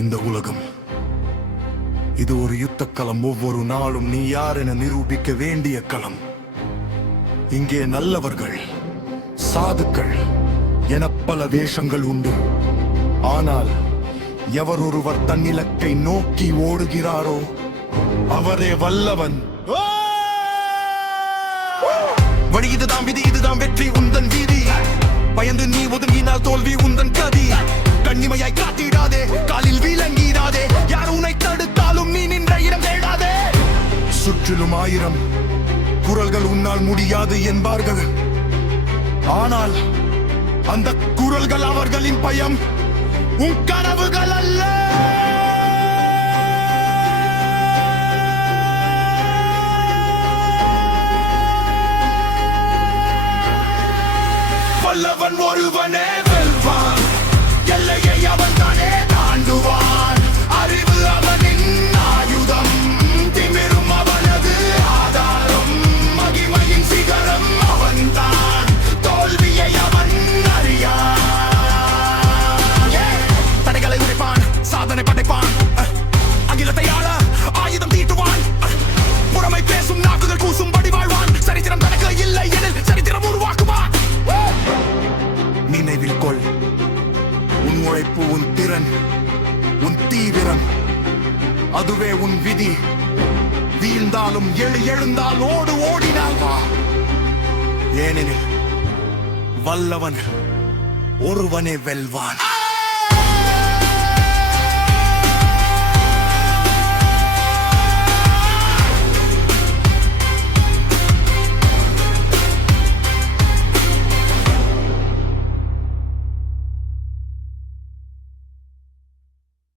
இந்த உலகம் இது ஒரு யுத்த களம். ஒவ்வொரு நாளும் நீ யார் என நிரூபிக்க வேண்டிய களம். இங்கே நல்லவர்கள், சாதுக்கள் என பல வேஷங்கள் உண்டு. ஆனால் எவர் ஒருவர் தன் இலக்கை நோக்கி ஓடுகிறாரோ அவரே வல்லவன். வழி இதுதான், விதி இதுதான், வெற்றி உந்தன் வீதி. பயந்து நீ ஒதுங்கினால் தோல்வி உந்தன் கதி. கண்ணிமையாய் காட்டிடாதே, காலில் விலங்கிடாதே. யார் உன்னை தடுத்தாலும் நீ நின்ற இடம் தேடாதே. சுற்றிலும் ஆயிரம் குரல்கள் உன்னால் முடியாது என்பார்கள். ஆனால் அந்த குரல்கள் அவர்களின் பயம், உன் கனவுகள் அல்ல. வல்லவன் ஒருவனே வெல்வான். எல்லையை அவன் தானே தாண்டுவான். அறிவு அவனின் ஆயுதம், திமிரும் அவனது ஆதாரம். மகிமையின் சிகரம் அவன்தான், தோல்வியை அவன் அறியான். தடைகளை உடைப்பான், சாதனை படைப்பான். அகிலத்தை ஆள ஆயுதம் தீட்டுவான். புறமை பேசும் நாக்குகள் கூசும்படி வாழ்வான். சரித்திரம் தனக்கு இல்லை எனில் சரித்திரம் உருவாக்குவான். நினைவில் கொள், உன் உழைப்பு, உன் திறன், உன் தீவிரம் அதுவே உன் விதி. வீழ்ந்தாலும் எழுந்தால் ஓடு, ஓடினால் வா. ஏனெனில் வல்லவன் ஒருவனே வெல்வான்.